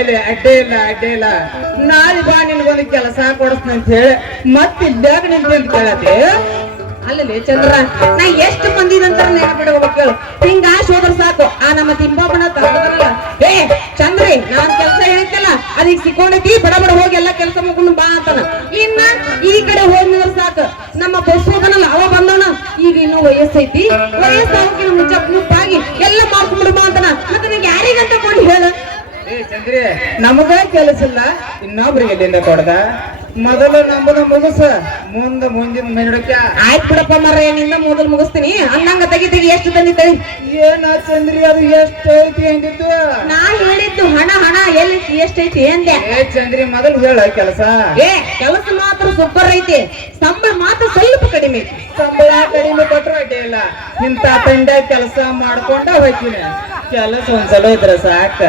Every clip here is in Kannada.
ಅಡ್ಡೆ ಇಲ್ಲ ನಾಳೆ ಬಾ ನಿನ್ಗೊಂದು ಕೆಲಸ ಕೊಡಿಸ್ತೀನಿ ಅಂತ ಹೇಳಿ ಮತ್ತೆ ಇದ್ದಾಗ ನಿಂತ ಕೇಳತ್ತೆ. ಅಲ್ಲೇ ಚಂದ್ರ, ನಾ ಎಷ್ಟು ಮಂದಿದಂತ ನೆನಪಿಡ್ಬೇಕು ಕೇಳು. ಹಿಂಗ ಹೋದ್ರ ಸಾಕು. ಆ ನಮ್ಮ ತಿಂಬಾಬಣ್ಣ ತರಲ್ಲ, ಏ ಚಂದ್ರಿ ನಾನ್ ಕೆಲಸ ಹೇಳಿದ್ದಲ್ಲ ಅದೀಗ ಸಿಕ್ಕೊಂಡೈತಿ, ಬಡ ಬಡ ಹೋಗಿ ಎಲ್ಲಾ ಕೆಲಸ ಮುಗ್ಕೊಂಡು ಬಾ ಅಂತಾನ. ಇನ್ನ ಈ ಕಡೆ ಹೋದ್ಮೇಲೆ ಸಾಕು, ನಮ್ಮ ಬಸ್ ಹೋದನಲ್ಲ ಅವ ಬಂದವನ, ಈಗ ಇನ್ನೂ ವಯಸ್ಸೈತಿ, ವಯಸ್ಸಾಗಿ ಮುಂಚೆ ಮುಪ್ಪಾಗಿ ಎಲ್ಲ ಮಾಡ್ಕೊಂಡ್ಬಿಡು ಬಾ ಅಂತಾನ. ಮತ್ತೆ ನಿಂಗೆ ಯಾರಿಗಂತ ಕೊಂಡು ಹೇಳ. ಚಂದ್ರಿ, ನಮಗ ಕೆಲಸ ಇಲ್ಲ, ಇನ್ನೊಬ್ರಿಗೆ ಎಲ್ಲಿಂದ ಕೊಡದ? ಮೊದಲು ನಮ್ಮದು ಮುಗಿಸ, ಮುಂದಿನ ಮೇಡಕ್ಕೆ. ಆಯ್ತು ಬಿಡಪ್ಪ ಮರ, ನಿಂದ ಮೊದಲು ಮುಗಿಸ್ತೀನಿ ಅನ್ನಂಗ ತೆಗಿ ಎಷ್ಟು ತಂದಿದ್ದೆ. ಏನ ಚಂದ್ರಿ, ಅದು ಎಷ್ಟು ಐತಿ ಅಂದಿತ್ತು? ನಾ ಹೇಳಿದ್ದು ಹಣ ಎಲ್ಲಿ ಎಷ್ಟೈತಿ ಅಂದೆ. ಚಂದ್ರಿ ಮೊದಲು ಹೇಳ ಕೆಲಸ. ಕೆಲಸ ಮಾತ್ರ ಸೂಪರ್ ಐತಿ, ಸಂಬಳ ಮಾತ್ರ ಸ್ವಲ್ಪ ಕಡಿಮೆ. ಸಂಬಳ ಕಡಿಮೆ ಕೊಟ್ಟರು ಅಡ್ಡಿ ಇಲ್ಲ, ಇಂತ ತಂಡ ಕೆಲಸ ಮಾಡ್ಕೊಂಡ ಹೋಗ್ತೀನಿ. ಕೆಲಸ ಒಂದ್ಸಲ ಇದ್ರೆ ಸಾಕ.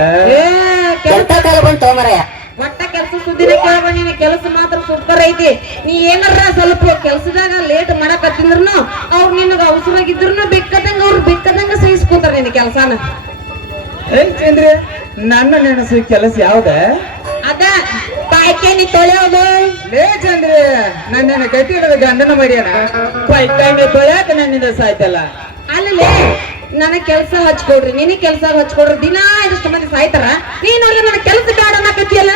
ಒಟ್ಟ ಕೆಲಸ ಸುದ್ದಿನ ಕೇಳಬ, ನೀನ ಕೆಲಸ ಮಾತ್ರ ಸೂಪರ್ ಐತಿ. ನೀ ಏನಾರ ಸ್ವಲ್ಪ ಕೆಲ್ಸದಾಗ ಲೇಟ್ ಮಾಡಕತ್ತಿಂದ್ರುನು ಅವ್ರು ನಿನಗ ಅವಸರಾಗಿದ್ರು ಬೇಕಾದಂಗ ಸಹಿಸ್ಕೊತಾರ ನಿನ್ನ ಕೆಲಸನ. ಚಂದ್ರಿ, ನನ್ನ ನೆನಸು ಕೆಲಸ ಯಾವ್ದ? ಅದ ಪಾಯ್ಕಾನಿ ತೊಳೆಯೋದು. ಚಂದ್ರಿ, ನನ್ನ ಗತಿ ಇಡದ ಗಂಡನ ಮರಿಯನ ಪಾಯ್ಕಾನಿ ತೊಳ್ಯಾಕ ನನ್ನಿಂದ ಸಾಯ್ತಲ್ಲ. ಅಲ್ಲೇ ನನಗ್ ಕೆಲಸ ಹಚ್ಕೊಡ್ರಿ, ನಿನಗ್ ಕೆಲಸ ಹಚ್ಕೊಡ್ರಿ. ದಿನಾ ಇಷ್ಟು ಮಂದಿ ಸಾಯ್ತಾರ, ನೀನ್ ನೋಡಿ ನನ್ನ ಕೆಲಸ ಬೇಡ ಅನ್ನಕತ್ತಿಯಲ್ಲ.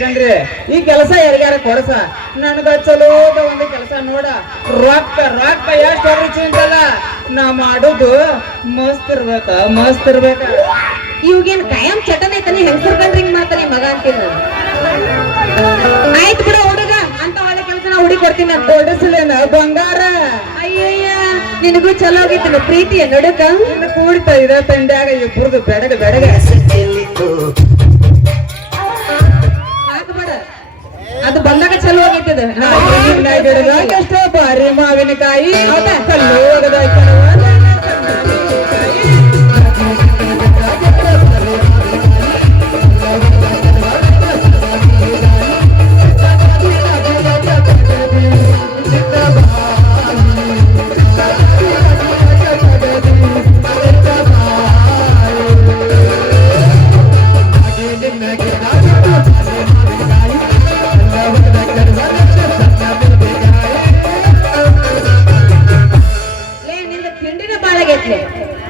ಚಂದ್ರಿ, ಈ ಕೆಲಸ ಯಾರಿಗಾರ ಕೊಡಸ, ನನಗ ಚಲೋದ ಒಂದು ಕೆಲಸ ನೋಡ. ರೊಕ್ಕ ಎಷ್ಟು ರುಚಿ ಅಂತಲ್ಲ, ನಾ ಮಾಡುದು ಮಸ್ತ್ ಇರ್ಬೇಕ. ಇವಾಗೇನ್ ಕಾಯಂ ಚಟನ್ ಐತಾನೆ, ಹೆಂಗಸರ್ ಕಂಡ್ರಿ ಹಿಂಗ್ ಮಾಡ್ತಾನೆ ಮಗ ಅಂತೀನಿ. ಆಯ್ತು ಬಿಡ ಹುಡುಗ, ಅಂತ ಒಳ್ಳೆ ಕೆಲಸ ನಾ ಹುಡುಗಿ ಕೊಡ್ತೀನಿ ಅಂತ. ಕೊಡಿಸ್ಲೇನ ಬಂಗಾರ? ಅಯ್ಯಯ್ಯ, ನಿನಗೂ ಚಲೋ ಆಗಿತ್ತು ಪ್ರೀತಿಯ ನಡುಕ. ಕೂಡ್ತಾ ಇದ ತಂಡ್ಯಾಗ ಇಬ್ಬರದು ಬೆಡಗ ಹಾಕಬೇಡ, ಅದು ಬಂದಾಗ ಚಲೋ ಆಗೈತದ. ಎಷ್ಟೋ ಬಾರಿ ಮಾವಿನಕಾಯಿ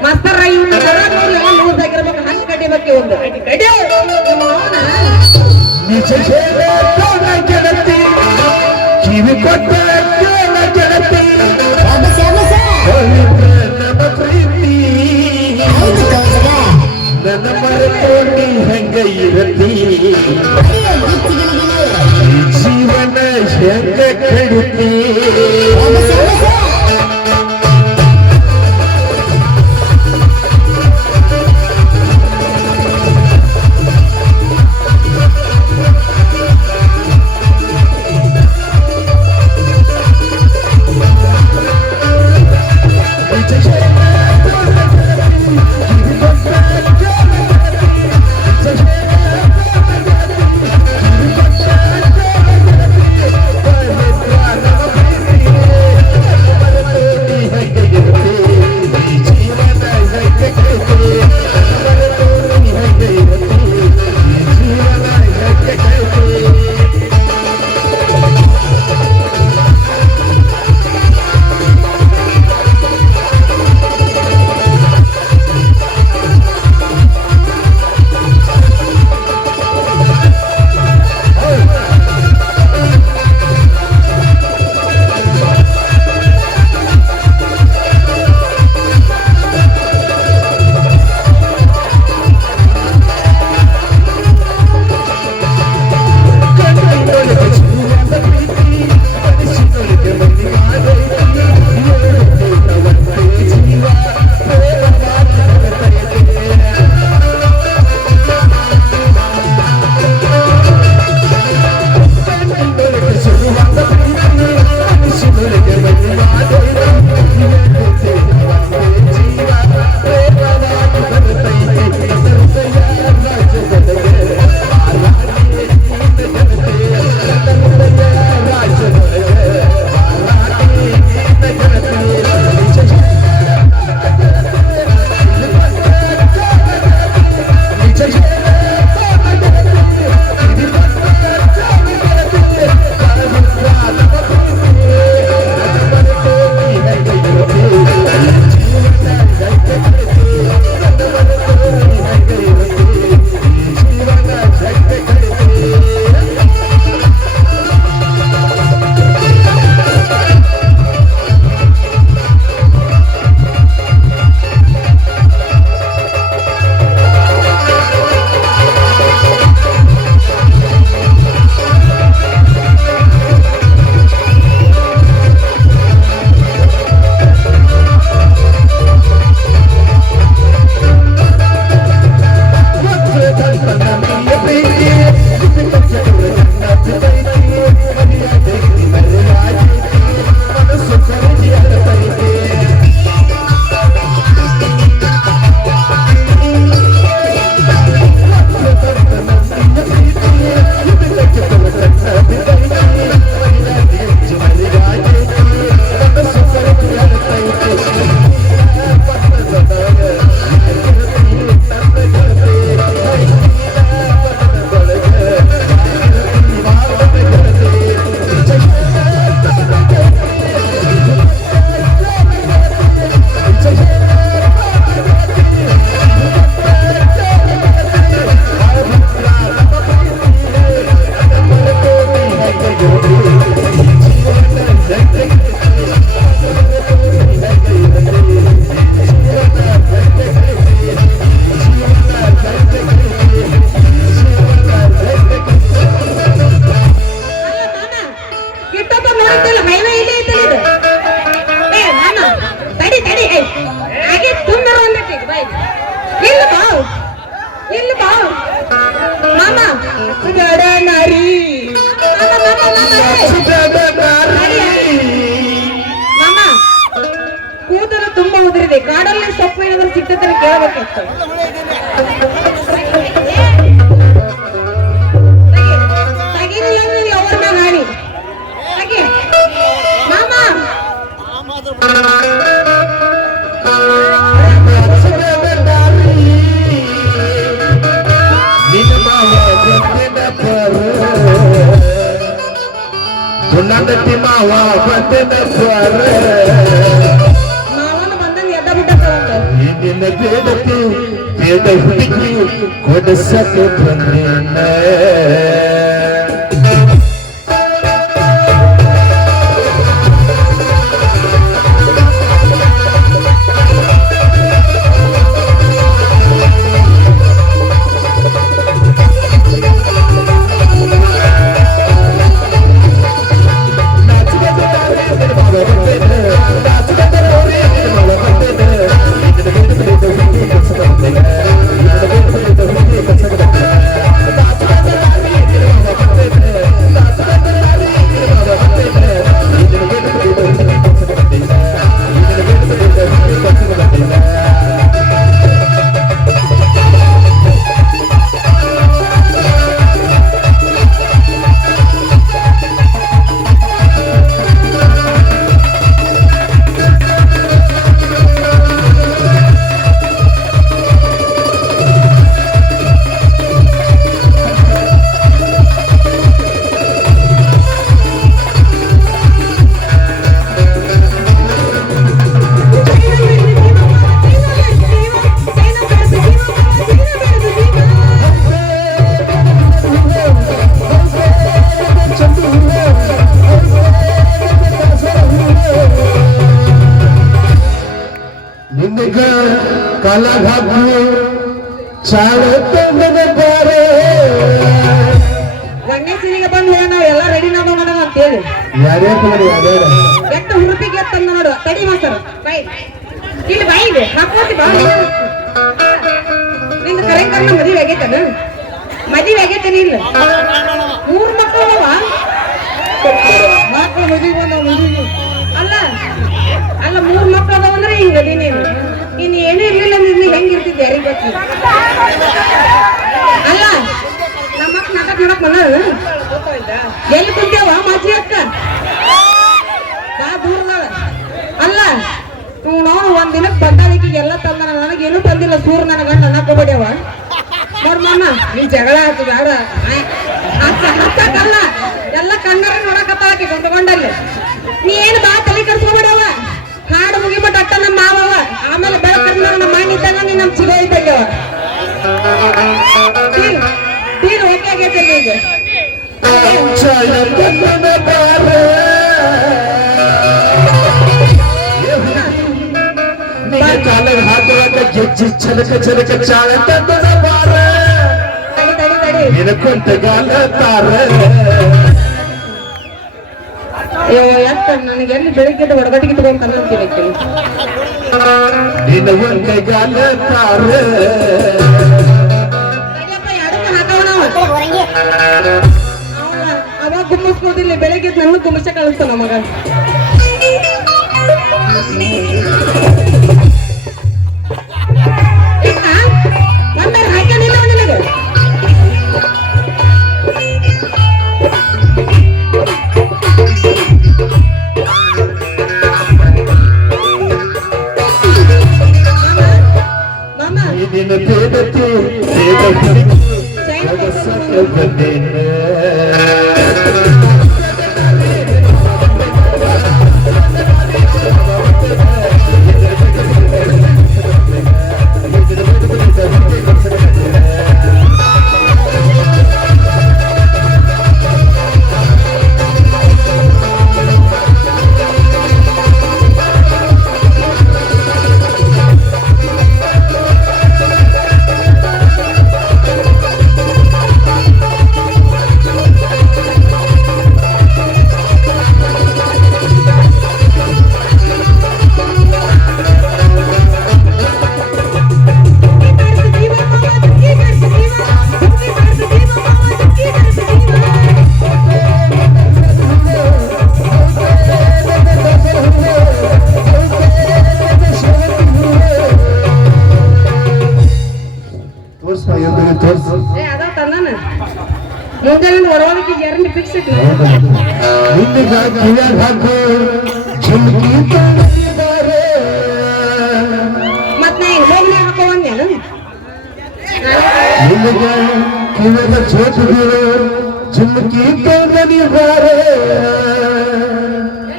ಮಾಸ್ತರ ಇವ್ನ ಲೂಸಾಗಿರ್ಬೇಕು, ಹಂಗ್ ಕಡಿಬೇಕು. ಒಂದು ಕಿವಿ ಕೊಟ್ಟ ನನ್ನ ಮರಕೋಟಿ ಹೆಂಗ ಇರತಿ, ಜೀವನ ಹೆಂಗ ಕಡಿತಿ. ಸಿಗ್ತೈತೆ ಕೇಳಬೇಕಿತ್ತು. ತಗಿಲಿಲ್ಲ ಅಂದ್ರೆ ಅವ್ರ ಮ್ಯಾಗ ಹಾಡಿ ತಗಿ ಮಾಮ. ಮಾವನ ಬಂದಂಗ ಎದ್ದ ಬಿಟ್ಟ ಕೊಡಸಕ್ಕೆ ಬಂದೇನ ಗಣೇಶನಿಗೆ ಬಂದು ಹೇಳ ನಾವ್ ಎಲ್ಲ ರೆಡಿ ನಾವು ಮಾಡೋಣ ಅಂತೇಳಿ ಎಷ್ಟು ಹುರುಪಿಗೆ ಎತ್ತಂದ ನೋಡು. ತಡಿ ಮಾಸ್ತರ್ ಬೈ ಇಲ್ಲಿ ಬೈ ಇದೆ ಹಾಕೋತಿ ಬಾ. ನಿಂದ ಕರೆ ಕರ್ನ ಮದುವೆ ಆಗೈತನ? ಮದುವೆ ಆಗೈತೇನ? ಇಲ್ಲ 3 ಮಕ್ಕಳು ಮಕ್ಕಳು ಮದುವೆ ಅಲ್ಲ ಅಲ್ಲ 3 ಮಕ್ಕಳು ಅದಾವ ಅಂದ್ರೆ ಹಿಂಗ ಅದೇನೇನು ಇನ್ನು ಏನೂ ಇರ್ಲಿಲ್ಲ ಅಂದ್ರೆ ಹೆಂಗಿರ್ತಿದ್ದೆ ಯಾರಿಗೆ ಗೊತ್ತಿ. ಅಲ್ಲ ನಮ್ಮ ಅಕ್ಕ ನಾಟಕ ನೋಡಕ್ ಬಂದ ಎಲ್ಲಿ ಕುಂತೇವ ಮಾಜಿ ಅಕ್ಕ ಬಾ ದೂರದಾಳ. ಅಲ್ಲ ನಾವು ಒಂದ್ ದಿನಕ್ಕೆ ಬಂದಾಳಿಗೆ ಎಲ್ಲ ತಂದ ನನಗೇನು ತಂದಿಲ್ಲ ಸೂರ್ ನನ್ನ ಗಂಡ ಅನ್ನಕೋಬೇಡ್ಯವ ನೋಡ್ ಮಾಮ ನೀ ಜಗಳ ಆತು ಬೇಡ ಹಚ್ಚಲ್ಲ ಎಲ್ಲ ಕಣ್ಣಾರ ನೋಡಕತ್ತಾಳಕ್ಕೆ ಗೊಂಡಲ್ಲಿ ನೀ ಏನು ಬಾ ತಲೆ ಕರ್ಸ್ಕೊಬೇಡವ. ಹಾಡು ಮುಗಿಮಟ್ಟ ಅಟ್ಟ ನಮ್ಮ ಮಾವವ ಆಮೇಲೆ ಬೆಳಕನ್ನ ನಮ್ಮ ಮಣ್ಣಿ ಇದ್ದಾಗ ನೀ ನಮ್ ಚಿಗೋ ಇದ್ದಾಗ್ಯವ ತೀರ್ ಓಕೆ ಆಗೈತೆ ಈಗ. ಎಷ್ಟ ನನಗೆ ಎಲ್ಲಿ ಬೆಳಿಗ್ಗೆ ಹೊರಗಡೆಗೆ ತಗೊಂಡ್ ಅಂತೀನಿ ಅವಾಗ ಗುಮ್ಮಿಸ್ಬೋದಿಲ್ಲ ಬೆಳಿಗ್ಗೆ ನನ್ನ ಗುಮ್ಮಿಸ ಕಳಿಸ್ತಾನ ನಮಗ. ಹಾಕ್ಯಾನಿಲ್ಲ ನಿನಗೆ ಆಗ್ತೈತಿ ನಿನ್ನ ಕಿವಿಯಾಗ ಹಾಕು ಝುಮ್ಕಿ ತಂದಿದ್ದಾರೆ ಮತ್ ನಾ ಈಗ ಹೋಗ್ಲಿ ಹಾಕೋ ಅಂದ್ಯಾನು ನಿನಗ ಕಿವಿಯಾಗ ಚೋಟಿದ್ರು ಝುಮ್ಕಿ ತಂದಿದ್ದಾರೆ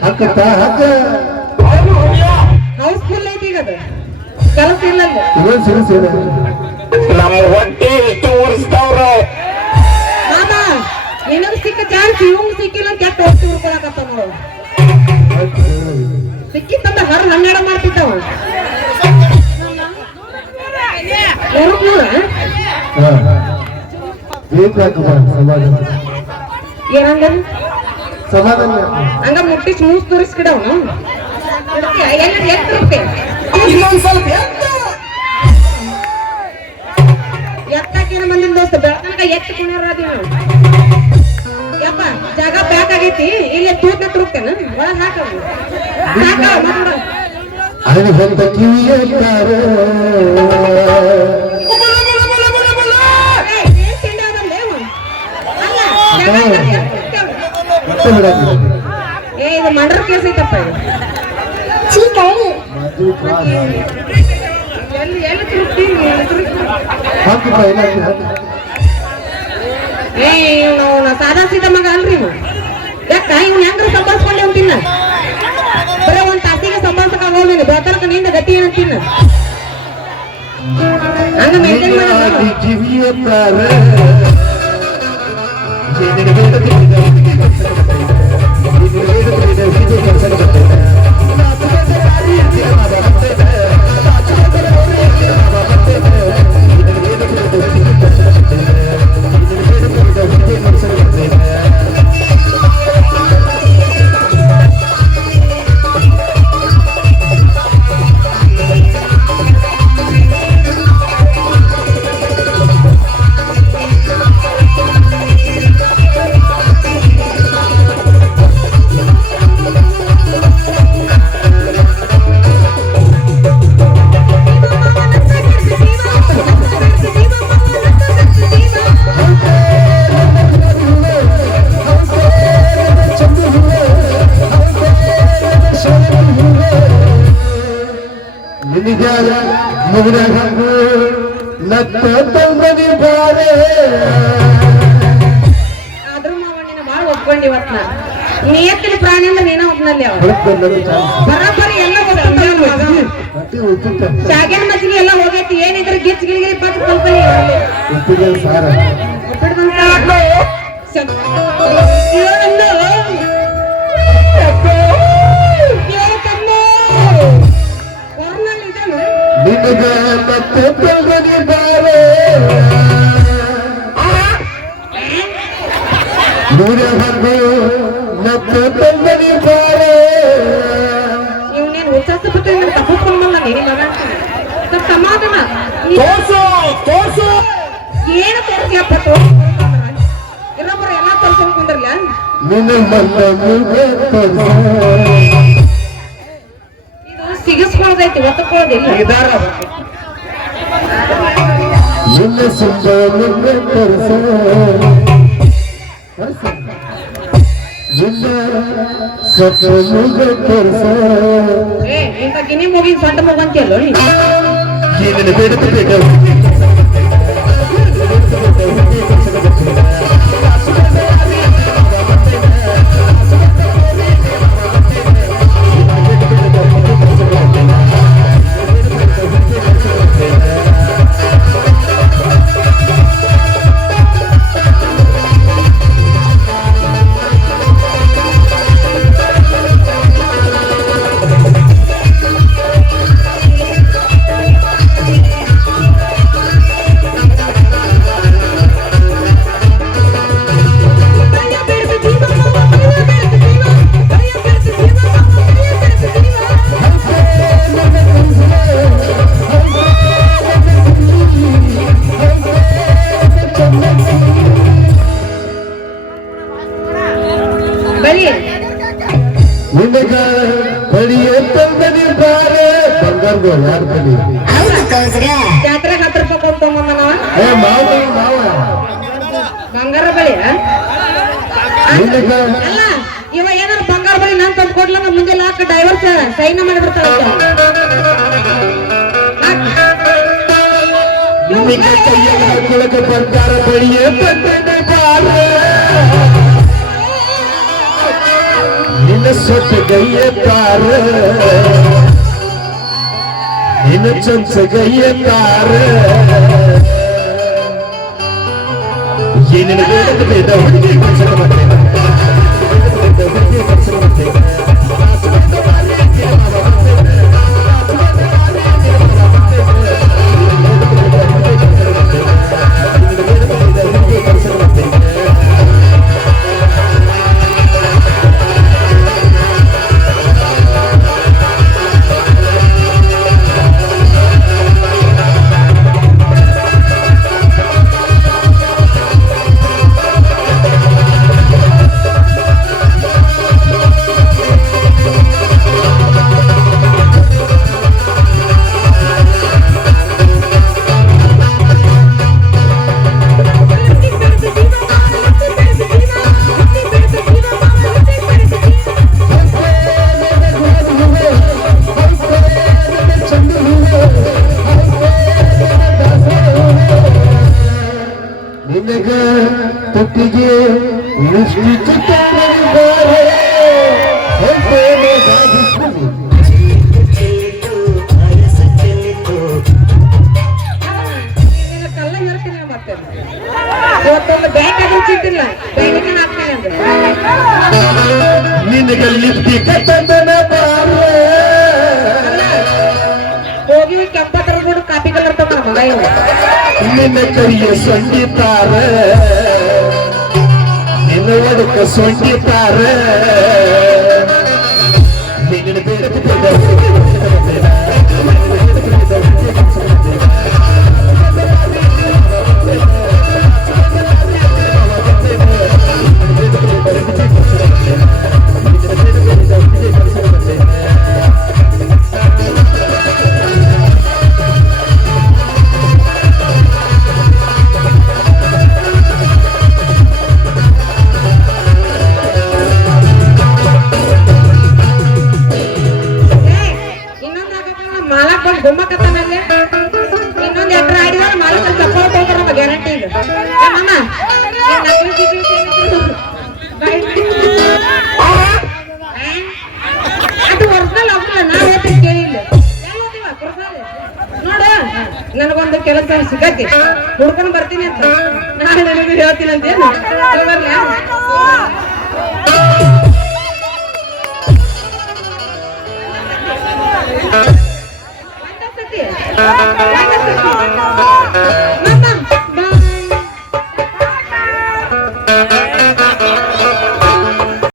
ಹಾಕತ್ತ ಹಾಕ ಹೌಸ್ಫುಲ್ ಐತಿ ಈಗ ಅದು ಕೆಲಸ ಇಲ್ಲ ಅಲ್ಲಿ. ಇವೇನ್ ಸಿರಿಸಿದ ನಮ್ಮ ಹೊಟ್ಟೆ ಎಷ್ಟು ಉರಿಸ್ತಾವ್ರ ಮಾಮ ನಿನಗ್ ಸಿಕ್ಕ ಚಾನ್ಸ್ ಇವಂಗ್ ಸಿಕ್ಕಿಲ್ಲ ಕೆಟ್ಟ ಹೊತ್ತು ಉಳ್ಕೊಳಕತ್ತ ನೋಡು ಸಿಕ್ಕಿತ್ತಂದ ಹರ ಹನ್ನೆರಡು ಮಾಡ್ತಿದ್ದವ ನೂರಕ್ ನೂರ ಸಮಾಧಾನ ಏನಂದ ಸಮಾಧಾನ ಹಂಗ ಮುಟ್ಟಿ ಮೂಸ್ ತೋರಿಸ್ಕಿಡವನು ಎಲ್ಲ ಎತ್ತಿರುತ್ತೆ ಇನ್ನೊಂದ್ ಸ್ವಲ್ಪ ಎತ್ತಾಕೇನ ಮಂದಿನ ದೋಸ್ತ ಬೆಳತನಕ ಎತ್ತು ಕುಣಿಯೋರಾದಿ ನಾವು ಯಪ್ಪ ಜಾಗ ಪ್ಯಾಕ್ ಆಗೈತಿ ಇಲ್ಲಿ ತೂತ್ನ ತುರುಕ್ತೇನ ಒಳಗ್ ಹಾಕವು ಸಾಕ ಮಾಡ ಅಲ್ಲಿ ಬಂದ ಕಿವಿಯತ್ತಾರೆ ಏ ಇದು ಮಂಡ್ರ ಕೇಸ್ ಐತಪ್ಪ ಎಲ್ಲಿ ಎಲ್ಲಿ ತುರುಕ್ತೀನಿ ಹಾಕಿಪ್ಪ ಏ ಇವ್ನು ಸಾದಾ ಸೀದಾ ಮಗ ಅಲ್ರಿ ಇವ್ ಯಾಕ ಇವ್ನ ಹೆಂಗ್ರ ಸಂಭಾಳ್ಸ್ಕೊಂಡೆ ಅಂತಿನ್ನ ಬರೀ ಒಂದ್ ತಾಸಿಗೆ ಸಂಭಾಳ್ಸಕ್ ಆಗೋಲ್ಲ ಬೇತನಕ ನಿಂದ ಗತಿ ಏನಂತಿನ್ನ ಹಂಗ ಮೇಂಟೈನ್ ಮಾಡಿ ಕಿವಿಯತ್ತಾರೆ ಆದ್ರೂ ಮಾವಣ್ಣಿನ ಬಾಳ ಒಪ್ಕೊಂಡಿ ಇವತ್ ನಾ ನಿಯತ್ತಿನ ಪ್ರಾಣಿ ಅಂದ್ರೆ ನೀನ ಒಪ್ನಲ್ಲಿ ಅವ ಬರಾಬರಿ ಎಲ್ಲ ಶಾಗ್ಯಾನ ಮಚ್ಚಿಗೆ ಎಲ್ಲ ಹೋಗೈತಿ ಏನಿದ್ರೆ ಗಿಚ್ ಗಿಳಿಗಿರಿ ಪತ್ ಕಲ್ಪನೆ ಸಾರ ನಿನಗ ಮತ್ತೆ ತಂದಿದ್ದಾರೆ ನೂರ ಬಂದು ಮತ್ತೆ ತಂದಿದ್ದಾರೆ ಇವನೇನು ಹುಚ್ಚಾಸ ಬಿಟ್ಟು ತಪ್ಪಿಸ್ಕೊಂಡ್ಬಲ್ಲ ನೀ ಮಗ ಸ್ವಲ್ಪ ಸಮಾಧಾನ ತೋರ್ಸು ಏನು ತೋರಿಸಿಯಪ್ಪ ಇನ್ನೊಬ್ಬರು ಎಲ್ಲ ತೋರ್ಸ್ಕೊಂಡ್ ಕುಂದ್ರಲ್ಲ ನಿನ್ನ ಮನಸ್ಸಿಗೆ ತೋರಿಸ ಇದು ಸಿಗಿಸ್ಕೊಳ್ಳೋದೈತಿ ಒತ್ತಕೊಳ್ಳೋದಿಲ್ಲ ನಿನ್ನ ಸುಂದರನಿಗೆ ತೋರಿಸ ನಿನ್ನ ಸತ್ವನಿಗೆ ತೋರಿಸ ಏ ಇಂಥ ಗಿನಿ ಮೂಗಿನ ಸೊಂಟ ಮೂಗ ಅಂತೀಯಲ್ಲೋ ನೀ ಏನೇನು ಬೇಡಬೇಕು ಬಲಿ ನಿನಗ ಬಳಿಯ ತಂದಿದ್ದಾರೆ ಬಂಗಾರಗಳು ಯಾರು ಬಲಿ ಜಾತ್ರೆಗೆ 10 ರೂಪಾಯಿ ಕೊಡ್ತಮ್ಮ ನಾವ ಮಾವ ಬಂಗಾರ ಬಳಿ ನಿನಗ ಅಲ್ಲ ಇವ ಏನಾರ ಬಂಗಾರ ಬಳಿ ನಾನ್ ತಂದು ಕೊಡ್ಲ ಮುಂದೆ ಲಾಕ್ ಡೈವರ್ಸ್ ಸೈನ್ ಮಾಡಿಬಿಡ್ತಾಳ ನಿನಗೆ ಕೈಯಾಗ ಹಾಕೊಳಕ ಬಂಗಾರ ಬಳಿಯೇ ತಂದೆ ಬಾರ ನಿನ್ನ ಸೊಟ್ಟಗೈಯ ತಾರ ನಿನ್ನ ಚೊಂಚಗೈಯ ತಾರ ಏನಿನ ಬೇಡ ಬೇಡ ಹುಡುಗಿ ಕಲ್ಸಕ ಮಾಡ್ತೇನೆ ಹುಡುಗಿ ಕಲ್ಸಕ ಮಾಡ್ತೇನೆ ನಿನಗ ತೊಟ್ಟಿಗೆ ಎಷ್ಟು ಕಲ್ಲ ಹೇಳ್ತೀನಿ ಮತ್ತೆ ಇವತ್ತೊಂದು ಬ್ಯಾಂಕ್ ಅದು ಚಿಂತಿಲ್ಲ ಬ್ಯಾಂಕಿನ ಹಾಕ್ತೀನಿ ಅಂದ್ರೆ ನಿನಗ ಲಿಫ್ಟಿ ಕಟ್ಟದನ ಹೋಗಿ ಕೆಂಪತ್ತರ ಕೂಡ ಕಾಪಿ ಕಲರ್ ತಗೊಂಡ ಮಗ ಇವ ನಿನ್ನ ಕೈಯ ಸೊಂಡಿತಾರ ನಿನ್ನ ಒಡಕ ಸೊಂಡಿತಾರ ನಿನ್ನ ಬೇಡ ಮಾಲಕ್ ಬಂದು ಗುಮ್ಮಕತ್ತಾನಲ್ಲಿ ಇನ್ನೊಂದು ಎಟ್ರ ಆಡಿದ್ರೆ ಮಾಲಕ್ ಚಪ್ಪಲ್ ತಗೋತಾರ ನಮ್ಮ ಗ್ಯಾರಂಟಿ ಇದು ಅಮ್ಮ ಅದು ಒರಿಜಿನಲ್ ಆಗ್ತಿಲ್ಲ ನಾವು ಹೇಳ್ತೀನಿ ಕೇಳಿಲ್ಲ ನೋಡ ನನಗೊಂದು ಕೆಲಸ ಸಿಗತಿ ಹುಡ್ಕೊಂಡು ಬರ್ತೀನಿ ಅಂತ ನಾನು ನನಗೆ ಹೇಳ್ತೀನಿ ಅಂತ ಏನು ಬರ್ಲಾ ಒಂದ್